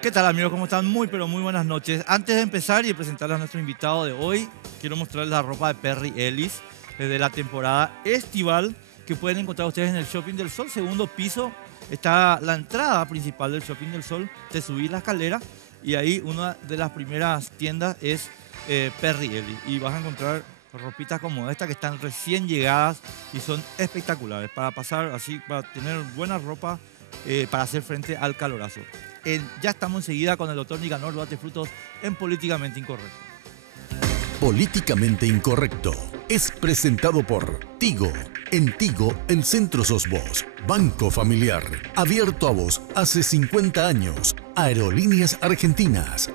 ¿Qué tal, amigos? ¿Cómo están? Muy, pero muy buenas noches. Antes de empezar y de presentar a nuestro invitado de hoy, quiero mostrarles la ropa de Perry Ellis desde la temporada estival que pueden encontrar ustedes en el Shopping del Sol. Segundo piso está la entrada principal del Shopping del Sol. Te subís la escalera y ahí una de las primeras tiendas es Perry Ellis. Y vas a encontrar ropitas como esta que están recién llegadas y son espectaculares para pasar así, para tener buena ropa para hacer frente al calorazo. Ya estamos enseguida con el doctor Nicanor Duarte Frutos en Políticamente Incorrecto. Políticamente Incorrecto es presentado por Tigo. En Tigo, el centro sos vos. Banco Familiar. Abierto a vos hace 50 años. Aerolíneas Argentinas.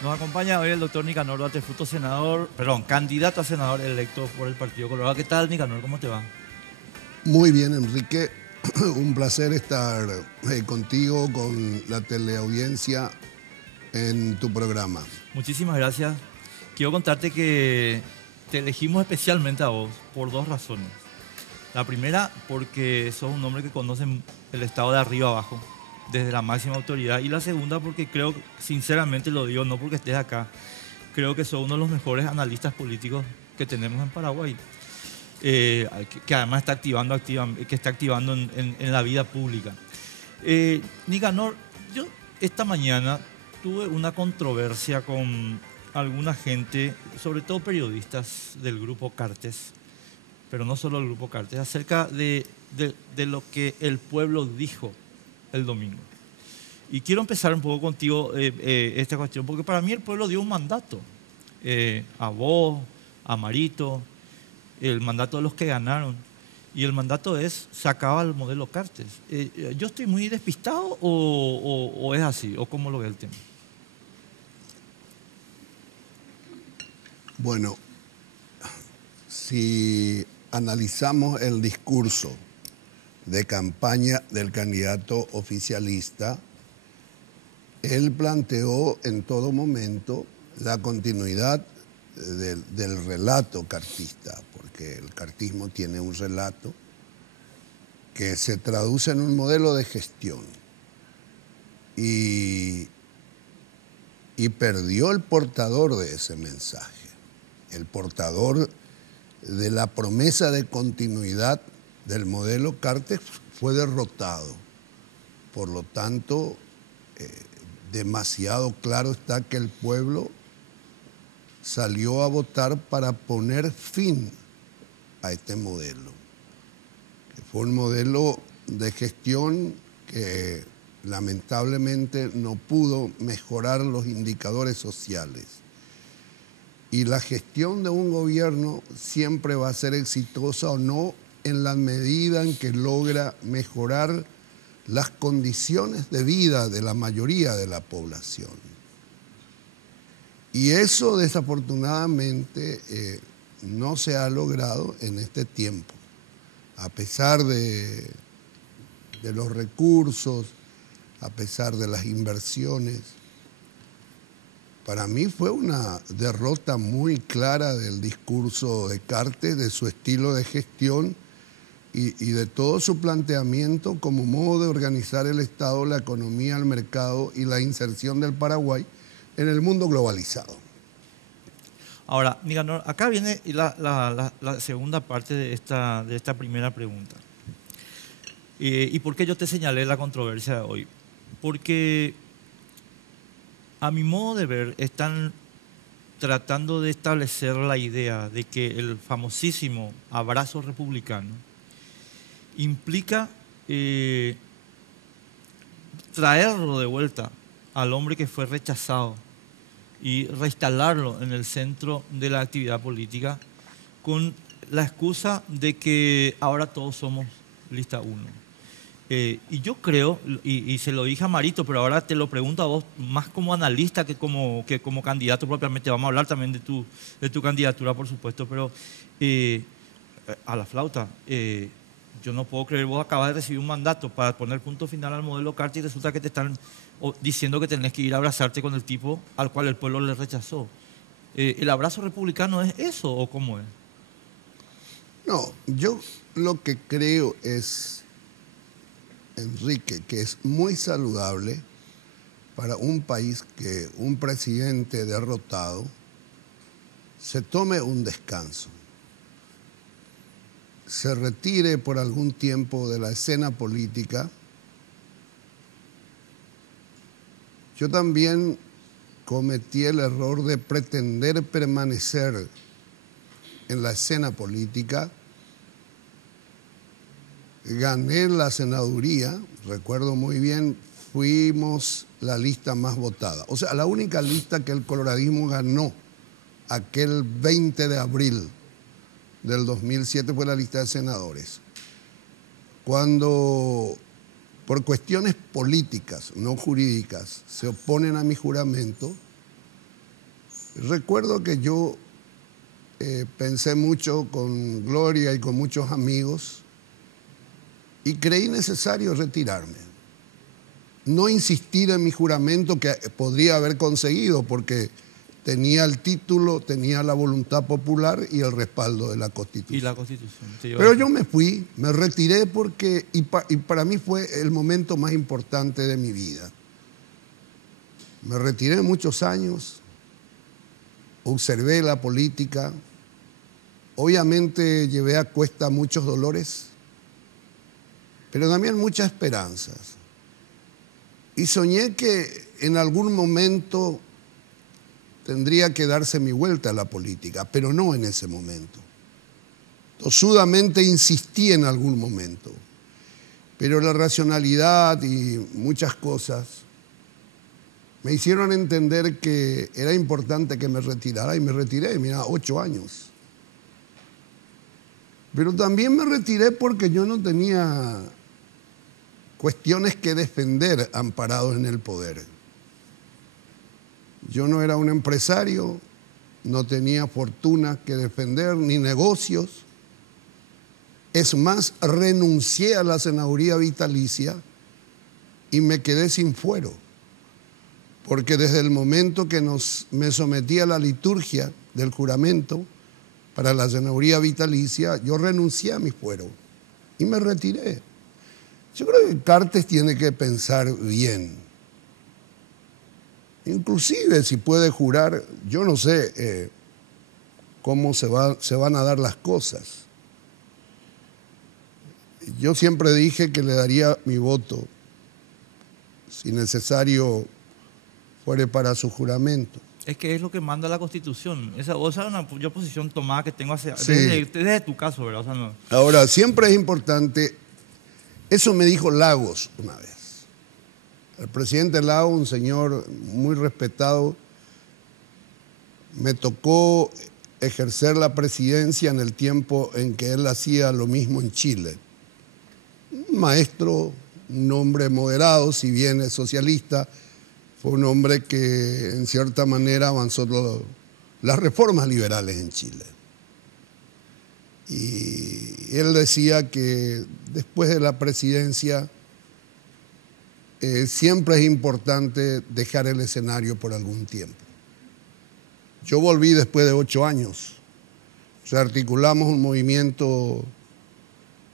Nos acompaña hoy el doctor Nicanor Duarte Frutos, candidato a senador electo por el Partido Colorado. ¿Qué tal, Nicanor? ¿Cómo te va? Muy bien, Enrique. Un placer estar contigo, con la teleaudiencia en tu programa. Muchísimas gracias. Quiero contarte que te elegimos especialmente a vos por dos razones. La primera, porque sos un hombre que conoce el estado de arriba abajo, desde la máxima autoridad. Y la segunda, porque creo, sinceramente lo digo, no porque estés acá, creo que sos uno de los mejores analistas políticos que tenemos en Paraguay. Que además está activando en la vida pública. Nicanor, yo esta mañana tuve una controversia con alguna gente, sobre todo periodistas del Grupo Cartes, pero no solo el Grupo Cartes, acerca de lo que el pueblo dijo el domingo. Y quiero empezar un poco contigo esta cuestión, porque para mí el pueblo dio un mandato, a vos, a Marito, el mandato de los que ganaron. Y el mandato es, se acaba el modelo Cartes. ¿Yo estoy muy despistado o es así? ¿O cómo lo ve el tema? Bueno, si analizamos el discurso de campaña del candidato oficialista, él planteó en todo momento la continuidad del relato cartista, porque el cartismo tiene un relato que se traduce en un modelo de gestión y perdió el portador de ese mensaje, el portador de la promesa de continuidad del modelo Cartes fue derrotado. Por lo tanto, demasiado claro está que el pueblo salió a votar para poner fin a este modelo, que fue un modelo de gestión que lamentablemente no pudo mejorar los indicadores sociales. Y la gestión de un gobierno siempre va a ser exitosa o no en la medida en que logra mejorar las condiciones de vida de la mayoría de la población. Y eso desafortunadamente no se ha logrado en este tiempo, a pesar de los recursos, a pesar de las inversiones. Para mí fue una derrota muy clara del discurso de Cartes, de su estilo de gestión y de todo su planteamiento como modo de organizar el Estado, la economía, el mercado y la inserción del Paraguay en el mundo globalizado. Ahora, Nicanor, acá viene la segunda parte de esta primera pregunta. ¿Y por qué yo te señalé la controversia de hoy? Porque a mi modo de ver están tratando de establecer la idea de que el famosísimo abrazo republicano implica traerlo de vuelta al hombre que fue rechazado y reinstalarlo en el centro de la actividad política con la excusa de que ahora todos somos lista 1. Y yo creo, y se lo dije a Marito, pero ahora te lo pregunto a vos, más como analista que como candidato propiamente. Vamos a hablar también de tu candidatura, por supuesto, pero a la flauta. yo no puedo creer, vos acabas de recibir un mandato para poner punto final al modelo Carter y resulta que te están diciendo que tenés que ir a abrazarte con el tipo al cual el pueblo le rechazó. ¿El abrazo republicano es eso o cómo es? No, yo lo que creo es, Enrique, que es muy saludable para un país que un presidente derrotado se tome un descanso, se retire por algún tiempo de la escena política. Yo también cometí el error de pretender permanecer en la escena política. Gané la senaduría, recuerdo muy bien, fuimos la lista más votada. O sea, la única lista que el coloradismo ganó aquel 20 de abril del 2007 fue la lista de senadores. Cuando, por cuestiones políticas, no jurídicas, se oponen a mi juramento, recuerdo que yo pensé mucho con Gloria y con muchos amigos y creí necesario retirarme. No insistir en mi juramento que podría haber conseguido porque tenía el título, tenía la voluntad popular y el respaldo de la Constitución. Y la Constitución. Pero yo me fui, me retiré porque, y para mí fue el momento más importante de mi vida. Me retiré muchos años, observé la política, obviamente llevé a cuesta muchos dolores, pero también muchas esperanzas. Y soñé que en algún momento tendría que darse mi vuelta a la política, pero no en ese momento. Tosudamente insistí en algún momento, pero la racionalidad y muchas cosas me hicieron entender que era importante que me retirara y me retiré, mira, 8 años. Pero también me retiré porque yo no tenía cuestiones que defender amparados en el poder. Yo no era un empresario, no tenía fortuna que defender, ni negocios. Es más, renuncié a la senaduría vitalicia y me quedé sin fuero. Porque desde el momento que me sometí a la liturgia del juramento para la senaduría vitalicia, yo renuncié a mi fuero y me retiré. Yo creo que Cartes tiene que pensar bien. Inclusive si puede jurar, yo no sé cómo se van a dar las cosas. Yo siempre dije que le daría mi voto, si necesario fuere para su juramento. Es que es lo que manda la Constitución. Esa es una posición tomada que tengo Sí. desde tu caso, ¿verdad? O sea, no. Ahora, siempre es importante, eso me dijo Lagos una vez. El presidente Lagos, un señor muy respetado, me tocó ejercer la presidencia en el tiempo en que él hacía lo mismo en Chile. Un maestro, un hombre moderado, si bien es socialista, fue un hombre que en cierta manera avanzó las reformas liberales en Chile. Y él decía que después de la presidencia siempre es importante dejar el escenario por algún tiempo. Yo volví después de 8 años. Rearticulamos un movimiento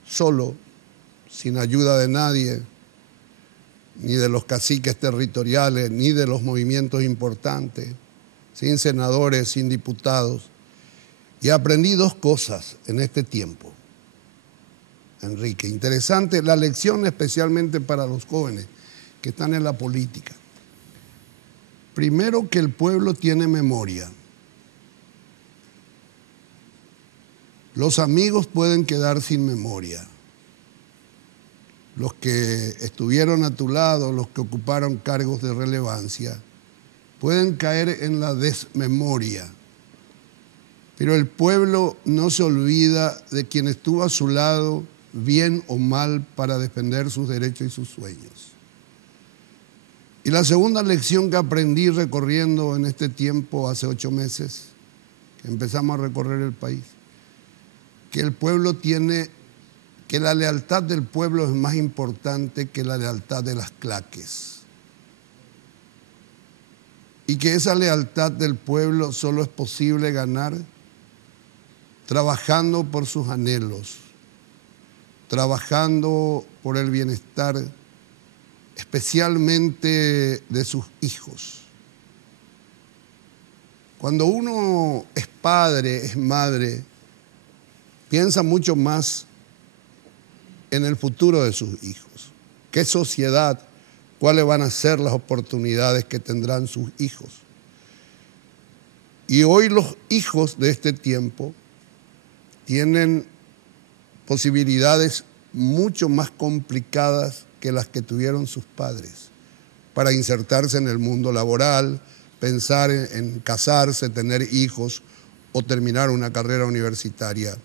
solo, sin ayuda de nadie, ni de los caciques territoriales, ni de los movimientos importantes, sin senadores, sin diputados. Y aprendí 2 cosas en este tiempo, Enrique. Interesante la lección, especialmente para los jóvenes que están en la política. Primero, que el pueblo tiene memoria. Los amigos pueden quedar sin memoria. Los que estuvieron a tu lado, los que ocuparon cargos de relevancia, pueden caer en la desmemoria. Pero el pueblo no se olvida de quien estuvo a su lado, bien o mal, para defender sus derechos y sus sueños. Y la segunda lección que aprendí recorriendo en este tiempo, hace 8 meses, que empezamos a recorrer el país, que el pueblo tiene que la lealtad del pueblo es más importante que la lealtad de las claques. Y que esa lealtad del pueblo solo es posible ganar trabajando por sus anhelos, trabajando por el bienestar, especialmente de sus hijos. Cuando uno es padre, es madre, piensa mucho más en el futuro de sus hijos. ¿Qué sociedad? ¿Cuáles van a ser las oportunidades que tendrán sus hijos? Y hoy los hijos de este tiempo tienen posibilidades mucho más complicadas que las que tuvieron sus padres para insertarse en el mundo laboral, pensar en casarse, tener hijos o terminar una carrera universitaria.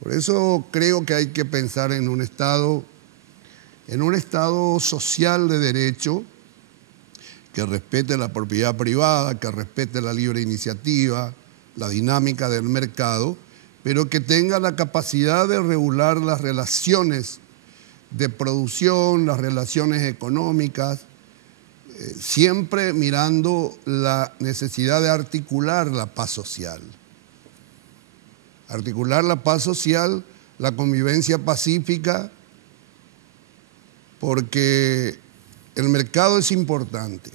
Por eso creo que hay que pensar en un estado social de derecho que respete la propiedad privada, que respete la libre iniciativa, la dinámica del mercado, pero que tenga la capacidad de regular las relaciones de producción, las relaciones económicas, siempre mirando la necesidad de articular la paz social. Articular la paz social, la convivencia pacífica, porque el mercado es importante,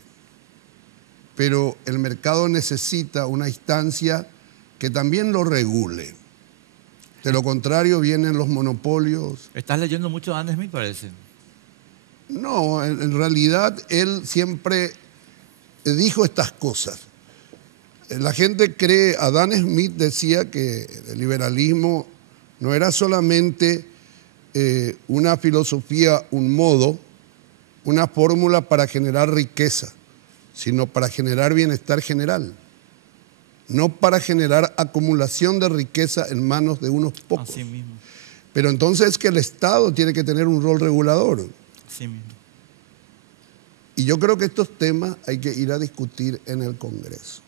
pero el mercado necesita una instancia que también lo regule. De lo contrario vienen los monopolios. Estás leyendo mucho a Adam Smith, parece. No, en realidad él siempre dijo estas cosas. La gente cree, Adam Smith decía que el liberalismo no era solamente una filosofía, un modo, una fórmula para generar riqueza, sino para generar bienestar general. No para generar acumulación de riqueza en manos de unos pocos. Así mismo. Pero entonces es que el Estado tiene que tener un rol regulador. Así mismo. Y yo creo que estos temas hay que ir a discutir en el Congreso.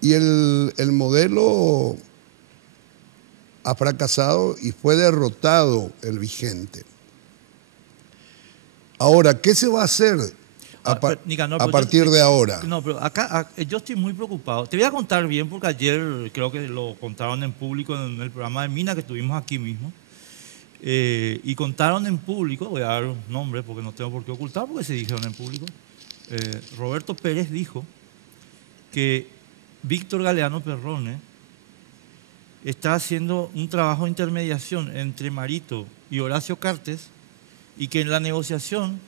Y el modelo ha fracasado y fue derrotado el vigente. Ahora, ¿qué se va a hacer a partir de ahora? No, pero acá yo estoy muy preocupado. Te voy a contar bien porque ayer creo que lo contaron en público en el programa de Mina que tuvimos aquí mismo. Y contaron en público, voy a dar un nombre porque no tengo por qué ocultar porque se dijeron en público. Roberto Pérez dijo que Víctor Galeano Perrone está haciendo un trabajo de intermediación entre Marito y Horacio Cartes y que en la negociación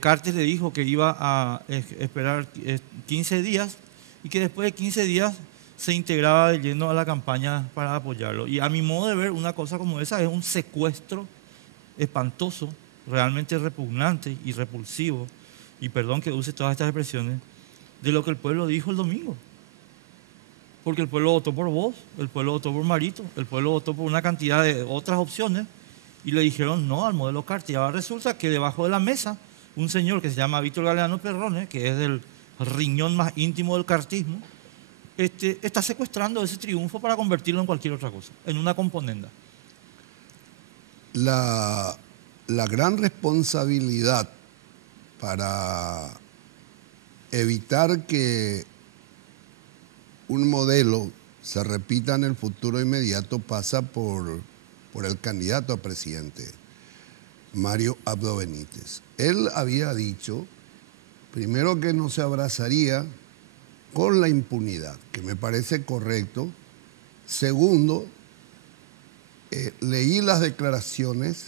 Cartes le dijo que iba a esperar 15 días y que después de 15 días se integraba de lleno a la campaña para apoyarlo. Y a mi modo de ver, una cosa como esa es un secuestro espantoso, realmente repugnante y repulsivo, y perdón que use todas estas expresiones, de lo que el pueblo dijo el domingo. Porque el pueblo votó por vos, el pueblo votó por Marito, el pueblo votó por una cantidad de otras opciones y le dijeron no al modelo Cartes. Y ahora resulta que debajo de la mesa un señor que se llama Víctor Galeano Perrone, que es del riñón más íntimo del cartismo, está secuestrando ese triunfo para convertirlo en cualquier otra cosa, en una componenda. La gran responsabilidad para evitar que un modelo se repita en el futuro inmediato pasa por el candidato a presidente, Mario Abdo Benítez. Él había dicho, primero, que no se abrazaría con la impunidad, que me parece correcto. Segundo, leí las declaraciones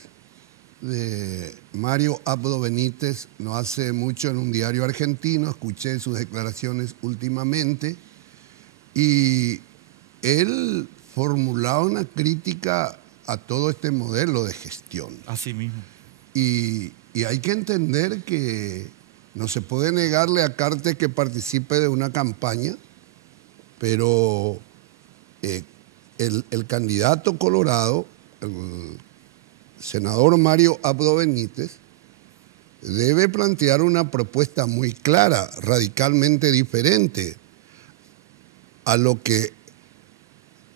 de Mario Abdo Benítez no hace mucho en un diario argentino, escuché sus declaraciones últimamente y él formulaba una crítica a todo este modelo de gestión. Así mismo. Y hay que entender que no se puede negarle a Cartes que participe de una campaña, pero el candidato colorado, el senador Mario Abdo Benítez, debe plantear una propuesta muy clara, radicalmente diferente a lo que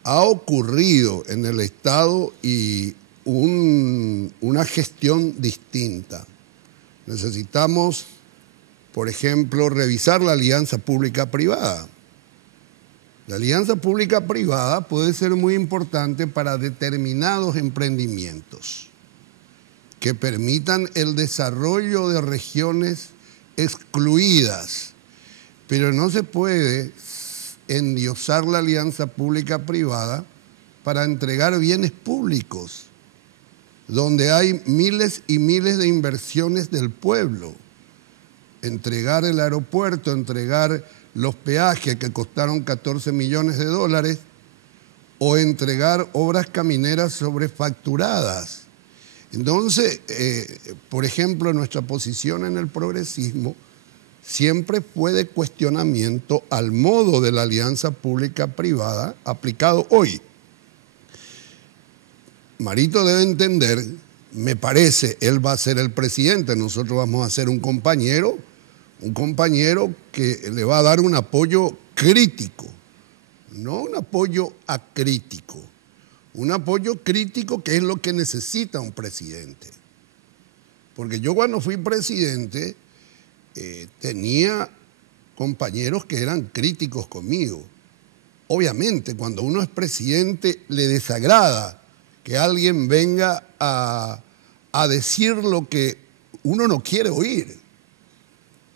ha ocurrido en el Estado y una gestión distinta. Necesitamos, por ejemplo, revisar la alianza pública-privada. La alianza pública-privada puede ser muy importante para determinados emprendimientos que permitan el desarrollo de regiones excluidas, pero no se puede endiosar la alianza pública-privada para entregar bienes públicos, donde hay miles y miles de inversiones del pueblo. Entregar el aeropuerto, entregar los peajes que costaron 14 millones de dólares, o entregar obras camineras sobrefacturadas. Entonces, por ejemplo, nuestra posición en el progresismo siempre fue de cuestionamiento al modo de la alianza pública-privada aplicado hoy. Marito debe entender, me parece, él va a ser el presidente, nosotros vamos a ser un compañero que le va a dar un apoyo crítico, no un apoyo acrítico, un apoyo crítico que es lo que necesita un presidente. Porque yo cuando fui presidente tenía compañeros que eran críticos conmigo. Obviamente, cuando uno es presidente le desagrada que alguien venga a decir lo que uno no quiere oír.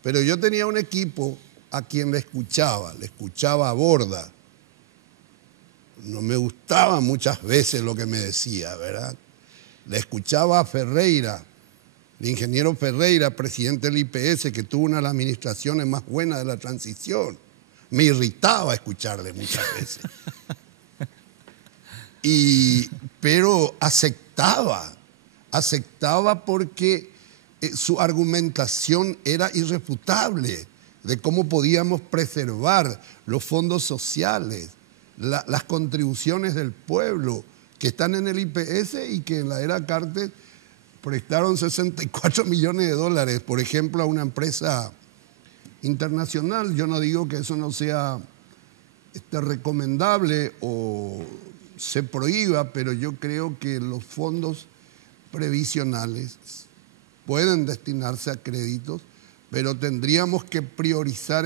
Pero yo tenía un equipo a quien le escuchaba a borda. No me gustaba muchas veces lo que me decía, ¿verdad? Le escuchaba a Ferreira, el ingeniero Ferreira, presidente del IPS, que tuvo una de las administraciones más buenas de la transición. Me irritaba escucharle muchas veces. Pero aceptaba porque su argumentación era irrefutable de cómo podíamos preservar los fondos sociales, las contribuciones del pueblo que están en el IPS y que en la era Carter prestaron 64 millones de dólares, por ejemplo, a una empresa internacional. Yo no digo que eso no sea recomendable o se prohíba, pero yo creo que los fondos previsionales pueden destinarse a créditos, pero tendríamos que priorizar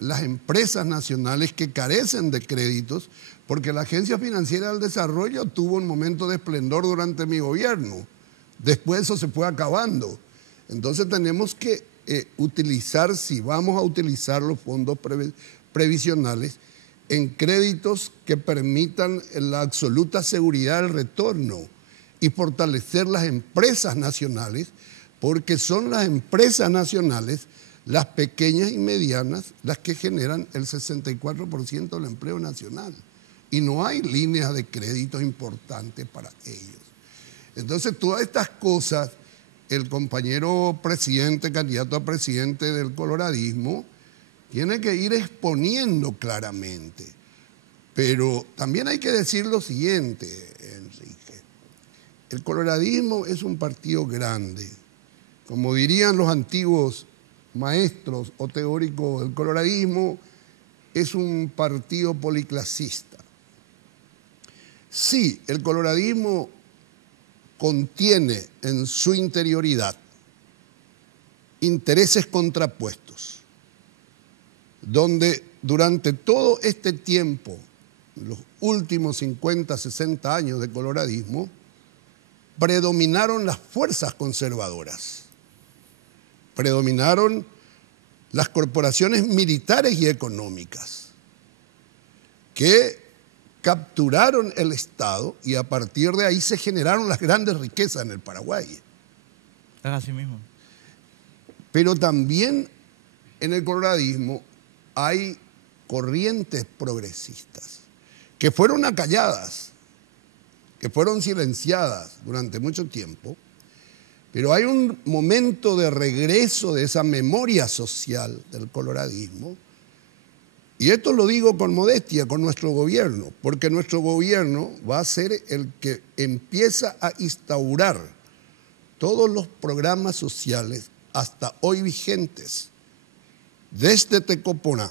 las empresas nacionales que carecen de créditos, porque la Agencia Financiera del Desarrollo tuvo un momento de esplendor durante mi gobierno. Después eso se fue acabando. Entonces tenemos que utilizar, si vamos a utilizar los fondos previsionales, en créditos que permitan la absoluta seguridad del retorno y fortalecer las empresas nacionales, porque son las empresas nacionales, las pequeñas y medianas, las que generan el 64% del empleo nacional. Y no hay líneas de créditos importantes para ellos. Entonces, todas estas cosas, el compañero presidente, candidato a presidente del coloradismo, tiene que ir exponiendo claramente. Pero también hay que decir lo siguiente, Enrique. El coloradismo es un partido grande. Como dirían los antiguos maestros o teóricos del coloradismo, es un partido policlasista. Sí, el coloradismo contiene en su interioridad intereses contrapuestos, donde durante todo este tiempo, los últimos 50, 60 años de coloradismo, predominaron las fuerzas conservadoras, predominaron las corporaciones militares y económicas, que capturaron el Estado y a partir de ahí se generaron las grandes riquezas en el Paraguay. Es así mismo. Pero también en el coloradismo hay corrientes progresistas que fueron acalladas, que fueron silenciadas durante mucho tiempo, pero hay un momento de regreso de esa memoria social del coloradismo, y esto lo digo con modestia, con nuestro gobierno, porque nuestro gobierno va a ser el que empieza a instaurar todos los programas sociales hasta hoy vigentes, desde Tecopona,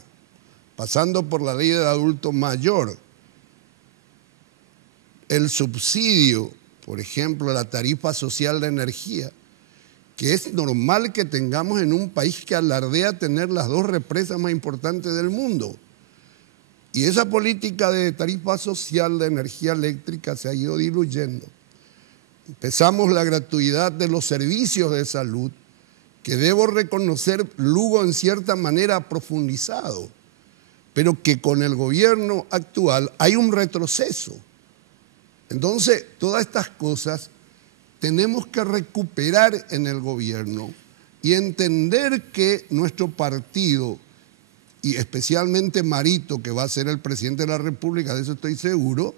pasando por la ley del adulto mayor, el subsidio por ejemplo, la tarifa social de energía, que es normal que tengamos en un país que alardea tener las 2 represas más importantes del mundo. Y esa política de tarifa social de energía eléctrica se ha ido diluyendo. Empezamos la gratuidad de los servicios de salud, que debo reconocer, Lugo en cierta manera ha profundizado, pero que con el gobierno actual hay un retroceso. Entonces, todas estas cosas tenemos que recuperar en el gobierno y entender que nuestro partido, y especialmente Marito, que va a ser el presidente de la República, de eso estoy seguro,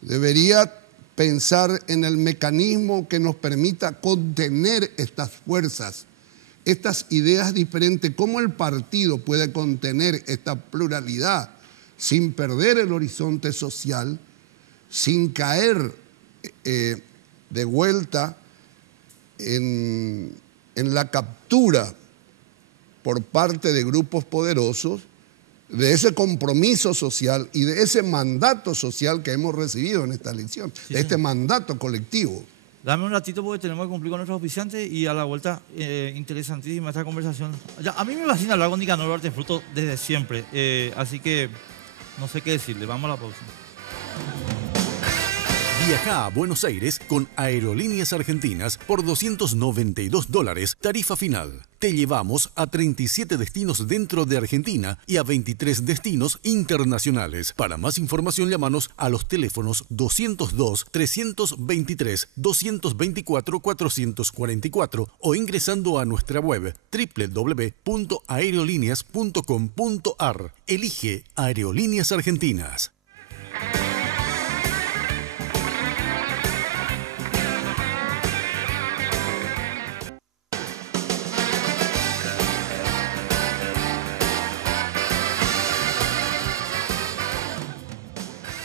debería pensar en el mecanismo que nos permita contener estas fuerzas, estas ideas diferentes, cómo el partido puede contener esta pluralidad sin perder el horizonte social, sin caer de vuelta en la captura por parte de grupos poderosos de ese compromiso social y de ese mandato social que hemos recibido en esta elección, Sí, de este mandato colectivo. Dame un ratito porque tenemos que cumplir con nuestros oficiantes y a la vuelta, interesantísima esta conversación. Ya, a mí me fascina hablar con Nicanor Duarte Fruto desde siempre, así que no sé qué decirle. Vamos a la pausa. Viaja a Buenos Aires con Aerolíneas Argentinas por $292, tarifa final. Te llevamos a 37 destinos dentro de Argentina y a 23 destinos internacionales. Para más información, llámanos a los teléfonos 202-323-224-444 o ingresando a nuestra web www.aerolíneas.com.ar. Elige Aerolíneas Argentinas.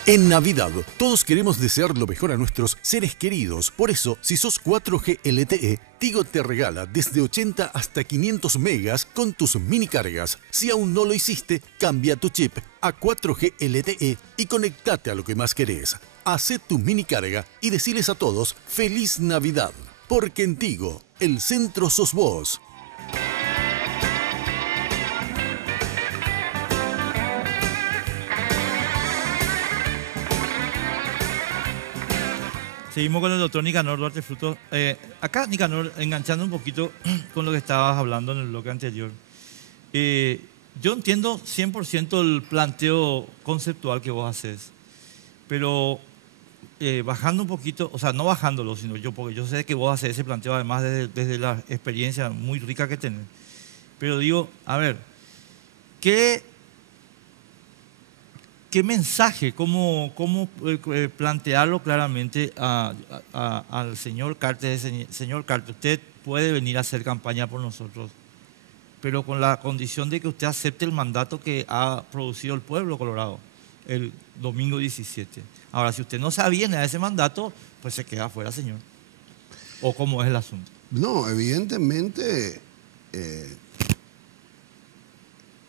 En Navidad, todos queremos desear lo mejor a nuestros seres queridos. Por eso, si sos 4G LTE, Tigo te regala desde 80 hasta 500 megas con tus mini cargas. Si aún no lo hiciste, cambia tu chip a 4G LTE y conectate a lo que más querés. Hacé tu mini carga y deciles a todos ¡Feliz Navidad! Porque en Tigo, el centro sos vos. Seguimos con el doctor Nicanor Duarte Fruto. Acá, Nicanor, enganchando un poquito con lo que estabas hablando en el bloque anterior. Yo entiendo 100% el planteo conceptual que vos haces, pero bajando un poquito, o sea, no bajándolo, sino porque yo sé que vos haces ese planteo además desde la experiencia muy rica que tenés. Pero digo, a ver, ¿qué mensaje, cómo plantearlo claramente al señor Cartes? Señor Cartes, usted puede venir a hacer campaña por nosotros, pero con la condición de que usted acepte el mandato que ha producido el pueblo colorado el domingo 17. Ahora, si usted no se aviene a ese mandato, pues se queda afuera, señor. ¿O cómo es el asunto? No, evidentemente,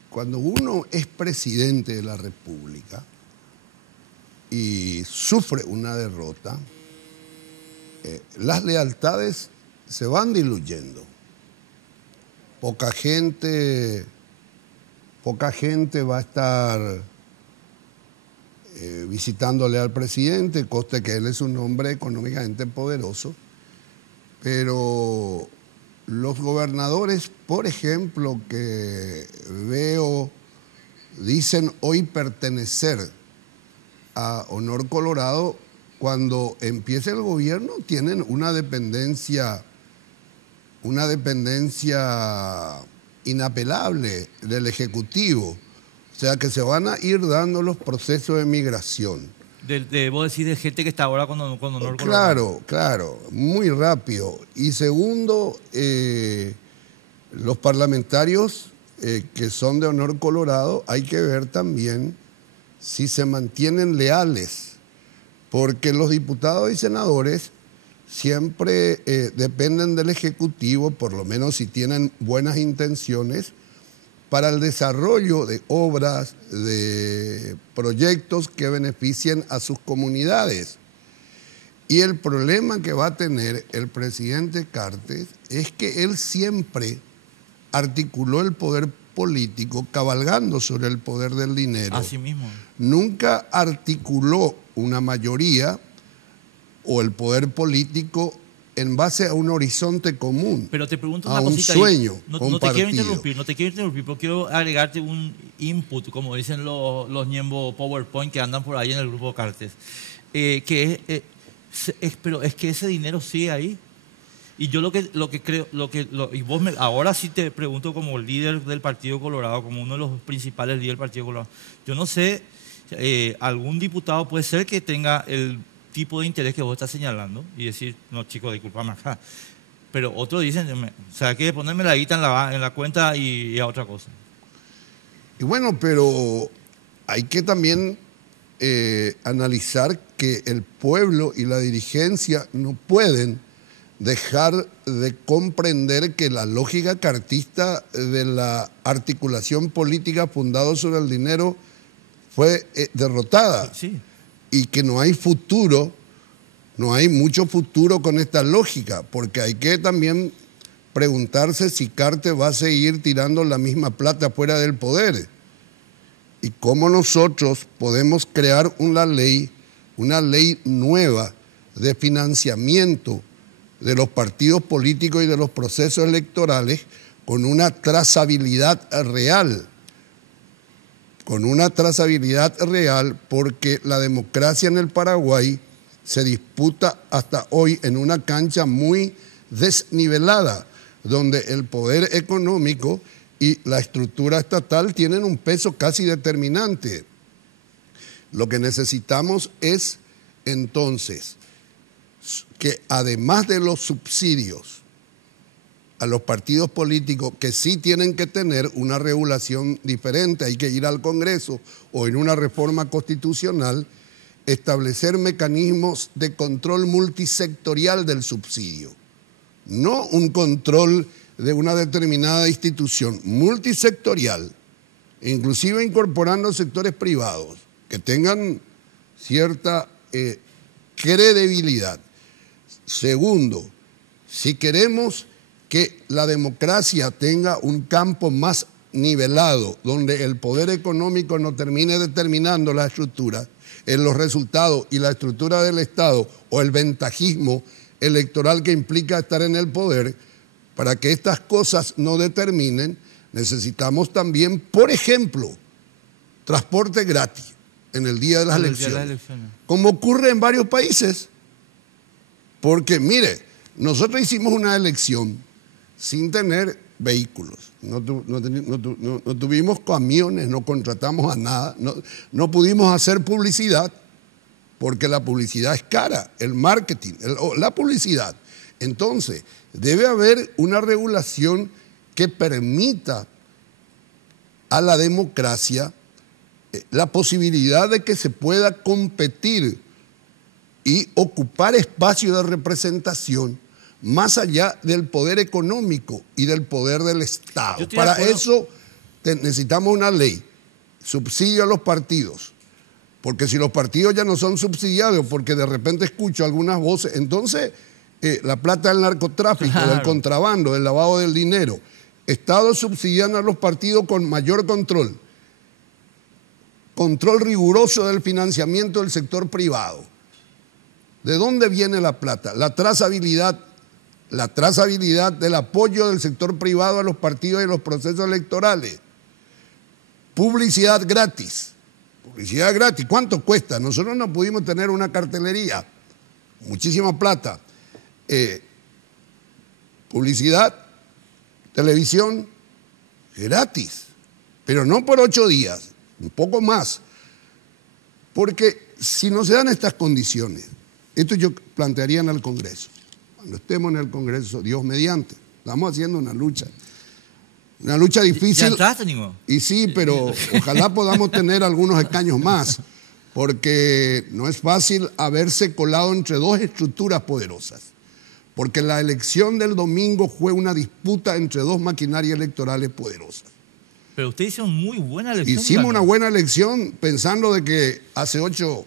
cuando uno es presidente de la República y sufre una derrota, las lealtades se van diluyendo. Poca gente va a estar visitándole al presidente, coste que él es un hombre económicamente poderoso, pero los gobernadores, por ejemplo, que veo, dicen hoy pertenecer a Honor Colorado, cuando empiece el gobierno tienen una dependencia inapelable del Ejecutivo. O sea que se van a ir dando los procesos de migración. Debo decir de gente que está ahora con Honor Colorado. Claro, claro, muy rápido. Y segundo, los parlamentarios que son de Honor Colorado, hay que ver también si se mantienen leales, porque los diputados y senadores siempre dependen del Ejecutivo, por lo menos si tienen buenas intenciones, para el desarrollo de obras, de proyectos que beneficien a sus comunidades. Y el problema que va a tener el presidente Cartes es que él siempre articuló el poder político cabalgando sobre el poder del dinero. Así mismo. Nunca articuló una mayoría o el poder político en base a un horizonte común. Pero te pregunto a una un cosita sueño ahí. compartido. No te quiero interrumpir, pero quiero agregarte un input, como dicen los ñembo PowerPoint que andan por ahí en el grupo Cartes. Pero es que ese dinero sigue ahí. Y yo lo que creo, y ahora sí te pregunto como líder del Partido Colorado, como uno de los principales líderes del Partido Colorado. Yo no sé, algún diputado puede ser que tenga el tipo de interés que vos estás señalando y decir, no chicos, disculpame acá. Pero otros dicen, o sea, hay que ponerme la guita en la cuenta y a otra cosa. Y bueno, pero hay que también analizar que el pueblo y la dirigencia no pueden dejar de comprender que la lógica cartista de la articulación política fundada sobre el dinero fue derrotada. Sí. Y que no hay futuro, no hay mucho futuro con esta lógica, porque hay que también preguntarse si Cartes va a seguir tirando la misma plata fuera del poder. Y cómo nosotros podemos crear una ley nueva de financiamiento de los partidos políticos y de los procesos electorales con una trazabilidad real. Con una trazabilidad real, porque la democracia en el Paraguay se disputa hasta hoy en una cancha muy desnivelada, donde el poder económico y la estructura estatal tienen un peso casi determinante. Lo que necesitamos es, entonces, que además de los subsidios a los partidos políticos que sí tienen que tener una regulación diferente, hay que ir al Congreso o en una reforma constitucional, establecer mecanismos de control multisectorial del subsidio. No un control de una determinada institución, multisectorial, inclusive incorporando sectores privados que tengan cierta credibilidad. Segundo, si queremos que la democracia tenga un campo más nivelado, donde el poder económico no termine determinando la estructura, en los resultados y la estructura del Estado o el ventajismo electoral que implica estar en el poder, para que estas cosas no determinen, necesitamos también, por ejemplo, transporte gratis en el día de las elecciones, como ocurre en varios países. Porque, mire, nosotros hicimos una elección sin tener vehículos, no tuvimos camiones, no contratamos a nada, no pudimos hacer publicidad, porque la publicidad es cara, el marketing, la publicidad. Entonces, debe haber una regulación que permita a la democracia la posibilidad de que se pueda competir y ocupar espacio de representación más allá del poder económico y del poder del Estado. Para eso necesitamos una ley, subsidio a los partidos, porque si los partidos ya no son subsidiados, porque de repente escucho algunas voces, entonces la plata del narcotráfico, claro, del contrabando, del lavado del dinero, Estado subsidiando a los partidos con mayor control riguroso del financiamiento del sector privado. ¿De dónde viene la plata? La trazabilidad del apoyo del sector privado a los partidos y los procesos electorales. Publicidad gratis. Publicidad gratis. ¿Cuánto cuesta? Nosotros no pudimos tener una cartelería. Muchísima plata. Publicidad, televisión, gratis. Pero no por 8 días, un poco más. Porque si no se dan estas condiciones, esto yo plantearía en el Congreso. Cuando estemos en el Congreso, Dios mediante, estamos haciendo una lucha difícil. ¿Ya entraste, Nico? Y sí, pero ojalá podamos tener algunos escaños más, porque no es fácil haberse colado entre dos estructuras poderosas. Porque la elección del domingo fue una disputa entre dos maquinarias electorales poderosas. Pero usted hizo una muy buena elección. Hicimos una buena elección pensando de que hace 8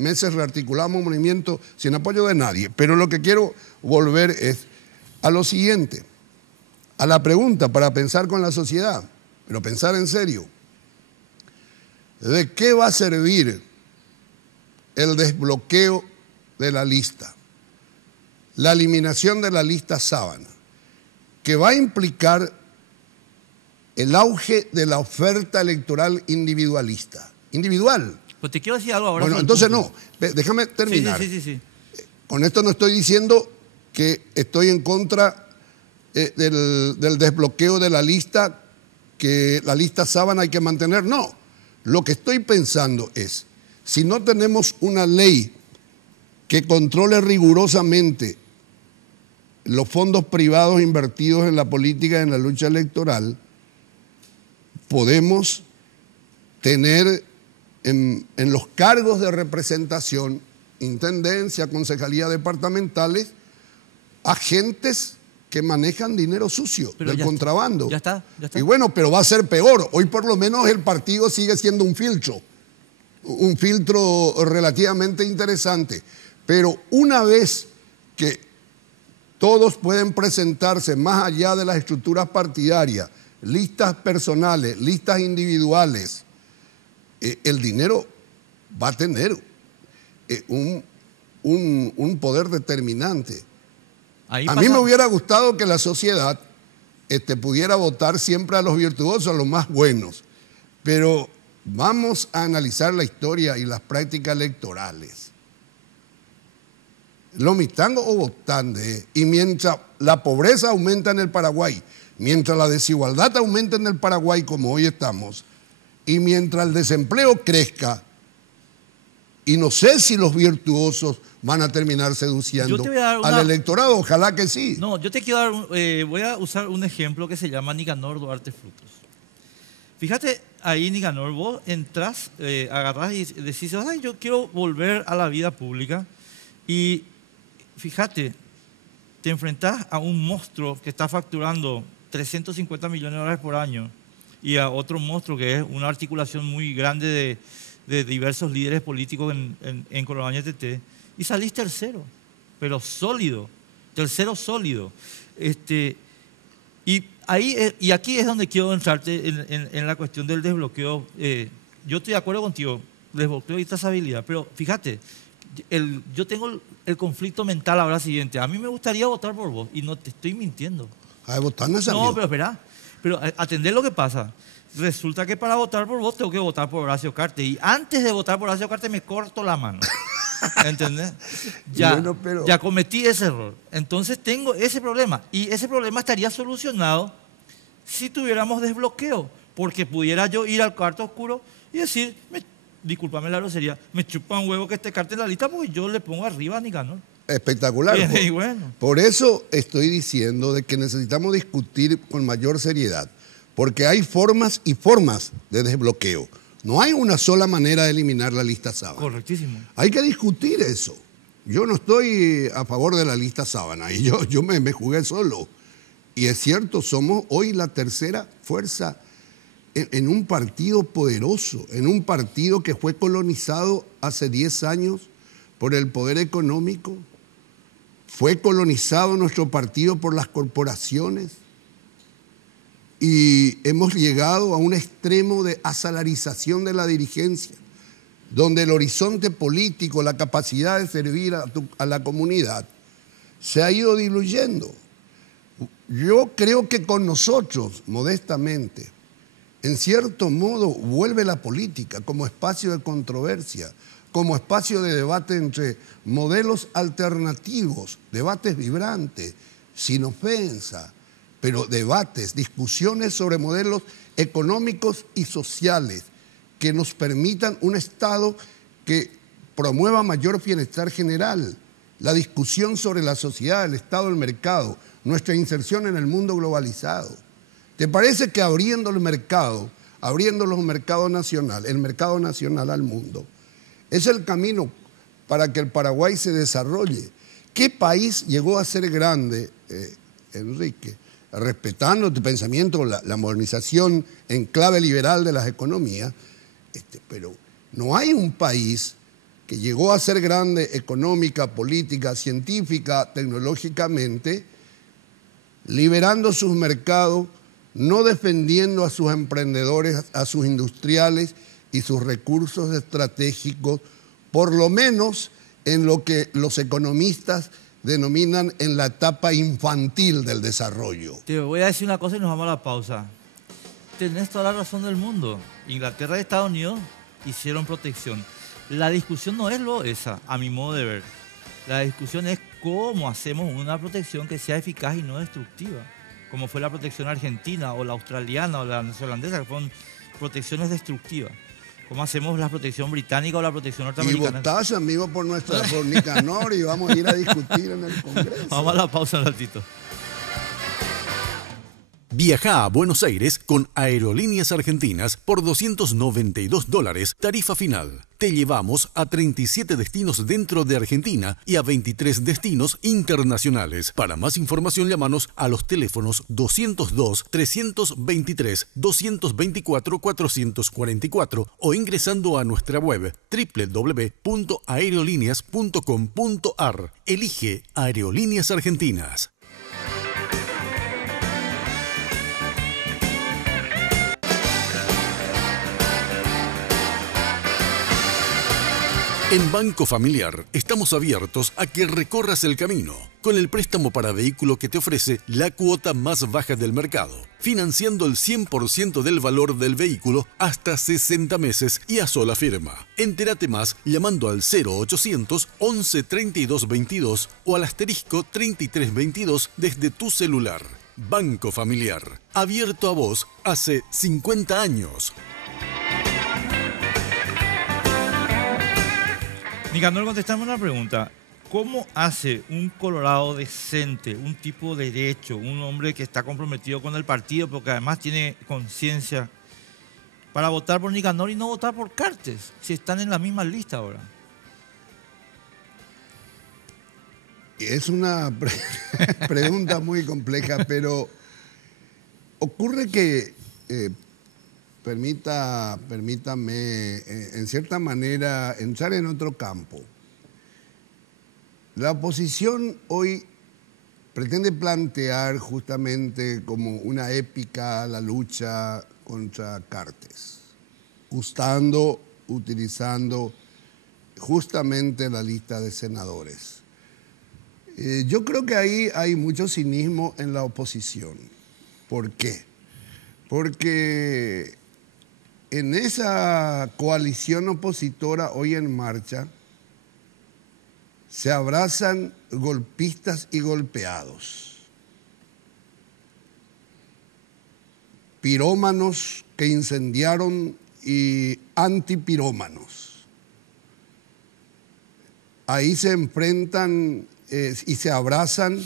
meses rearticulamos un movimiento sin apoyo de nadie. Pero lo que quiero volver es a lo siguiente, a la pregunta para pensar con la sociedad, pero pensar en serio. ¿De qué va a servir el desbloqueo de la lista? La eliminación de la lista sábana, que va a implicar el auge de la oferta electoral individualista. Individual. Pues te quiero decir algo ahora. Bueno, entonces no, déjame terminar. Sí. Con esto no estoy diciendo que estoy en contra del desbloqueo de la lista, que la lista sábana hay que mantener. No, lo que estoy pensando es, si no tenemos una ley que controle rigurosamente los fondos privados invertidos en la política y en la lucha electoral, podemos tener en los cargos de representación, intendencia, concejalía departamentales, agentes que manejan dinero sucio, pero del contrabando. Ya está. Y bueno, pero va a ser peor. Hoy por lo menos el partido sigue siendo un filtro relativamente interesante. Pero una vez que todos pueden presentarse más allá de las estructuras partidarias, listas personales, listas individuales, el dinero va a tener un poder determinante. A mí me hubiera gustado que la sociedad pudiera votar siempre a los virtuosos, a los más buenos, pero vamos a analizar la historia y las prácticas electorales. Lomitango o Botande, y mientras la pobreza aumenta en el Paraguay, mientras la desigualdad aumenta en el Paraguay como hoy estamos, y mientras el desempleo crezca, y no sé si los virtuosos van a terminar seduciendo al electorado, ojalá que sí. No, yo te quiero dar, voy a usar un ejemplo que se llama Nicanor Duarte Frutos. Fíjate ahí, Nicanor, vos entras, agarrás y decís, ay, yo quiero volver a la vida pública, y fíjate, te enfrentás a un monstruo que está facturando 350 millones de dólares por año y a otro monstruo que es una articulación muy grande de diversos líderes políticos en Colonia TT, y salís tercero, pero sólido, tercero sólido. Y aquí es donde quiero entrarte en la cuestión del desbloqueo. Yo estoy de acuerdo contigo, desbloqueo y trazabilidad, pero fíjate, yo tengo el conflicto mental ahora siguiente. A mí me gustaría votar por vos y no te estoy mintiendo. No, pero espera, pero atender lo que pasa. Resulta que para votar por vos tengo que votar por Horacio Cartes, y antes de votar por Horacio Cartes me corto la mano. ¿Entendés? Ya cometí ese error. Entonces tengo ese problema, y ese problema estaría solucionado si tuviéramos desbloqueo, porque pudiera yo ir al cuarto oscuro y decir, discúlpame la grosería, me chupa un huevo que esté Cartes en la lista porque yo le pongo arriba a Nicanor. Espectacular. Y bueno. Por eso estoy diciendo de que necesitamos discutir con mayor seriedad, porque hay formas y formas de desbloqueo. No hay una sola manera de eliminar la lista sábana. Correctísimo. Hay que discutir eso. Yo no estoy a favor de la lista sábana, y yo me jugué solo. Y es cierto, somos hoy la tercera fuerza en un partido poderoso, en un partido que fue colonizado hace 10 años por el poder económico. Fue colonizado nuestro partido por las corporaciones. Y hemos llegado a un extremo de asalarización de la dirigencia, donde el horizonte político, la capacidad de servir a la comunidad, se ha ido diluyendo. Yo creo que con nosotros, modestamente, en cierto modo, vuelve la política como espacio de controversia, como espacio de debate entre modelos alternativos, debates vibrantes, sin ofensa, pero debates, discusiones sobre modelos económicos y sociales que nos permitan un Estado que promueva mayor bienestar general, la discusión sobre la sociedad, el Estado del mercado, nuestra inserción en el mundo globalizado. ¿Te parece que abriendo el mercado nacional, el mercado nacional al mundo, es el camino para que el Paraguay se desarrolle? ¿Qué país llegó a ser grande, Enrique? Respetando tu pensamiento, la modernización en clave liberal de las economías, pero no hay un país que llegó a ser grande económica, política, científica, tecnológicamente, liberando sus mercados, no defendiendo a sus emprendedores, a sus industriales y sus recursos estratégicos, por lo menos en lo que los economistas denominan en la etapa infantil del desarrollo. Te voy a decir una cosa y nos vamos a la pausa. Tenés toda la razón del mundo. Inglaterra y Estados Unidos hicieron protección. La discusión no es esa, a mi modo de ver. La discusión es cómo hacemos una protección que sea eficaz y no destructiva, como fue la protección argentina o la australiana o la neozelandesa, que fueron protecciones destructivas. ¿Cómo hacemos la protección británica o la protección norteamericana? Y votás, amigo, por Nicanor, y vamos a ir a discutir en el Congreso. Vamos a la pausa un ratito. Viaja a Buenos Aires con Aerolíneas Argentinas por $292, tarifa final. Te llevamos a 37 destinos dentro de Argentina y a 23 destinos internacionales. Para más información, llámanos a los teléfonos 202-323-224-444 o ingresando a nuestra web www.aerolíneas.com.ar. Elige Aerolíneas Argentinas. En Banco Familiar estamos abiertos a que recorras el camino con el préstamo para vehículo que te ofrece la cuota más baja del mercado, financiando el 100% del valor del vehículo hasta 60 meses y a sola firma. Entérate más llamando al 0800 11 32 22 o al asterisco 33 22 desde tu celular. Banco Familiar, abierto a vos hace 50 años. Nicanor, contestame una pregunta. ¿Cómo hace un colorado decente, un tipo derecho, un hombre que está comprometido con el partido, porque además tiene conciencia, para votar por Nicanor y no votar por Cartes, si están en la misma lista ahora? Es una pregunta muy compleja, pero ocurre que, permítame, en cierta manera, entrar en otro campo. La oposición hoy pretende plantear justamente como una épica la lucha contra Cartes, utilizando justamente la lista de senadores. Yo creo que ahí hay mucho cinismo en la oposición. ¿Por qué? Porque en esa coalición opositora hoy en marcha se abrazan golpistas y golpeados, pirómanos que incendiaron y antipirómanos. Ahí se enfrentan y se abrazan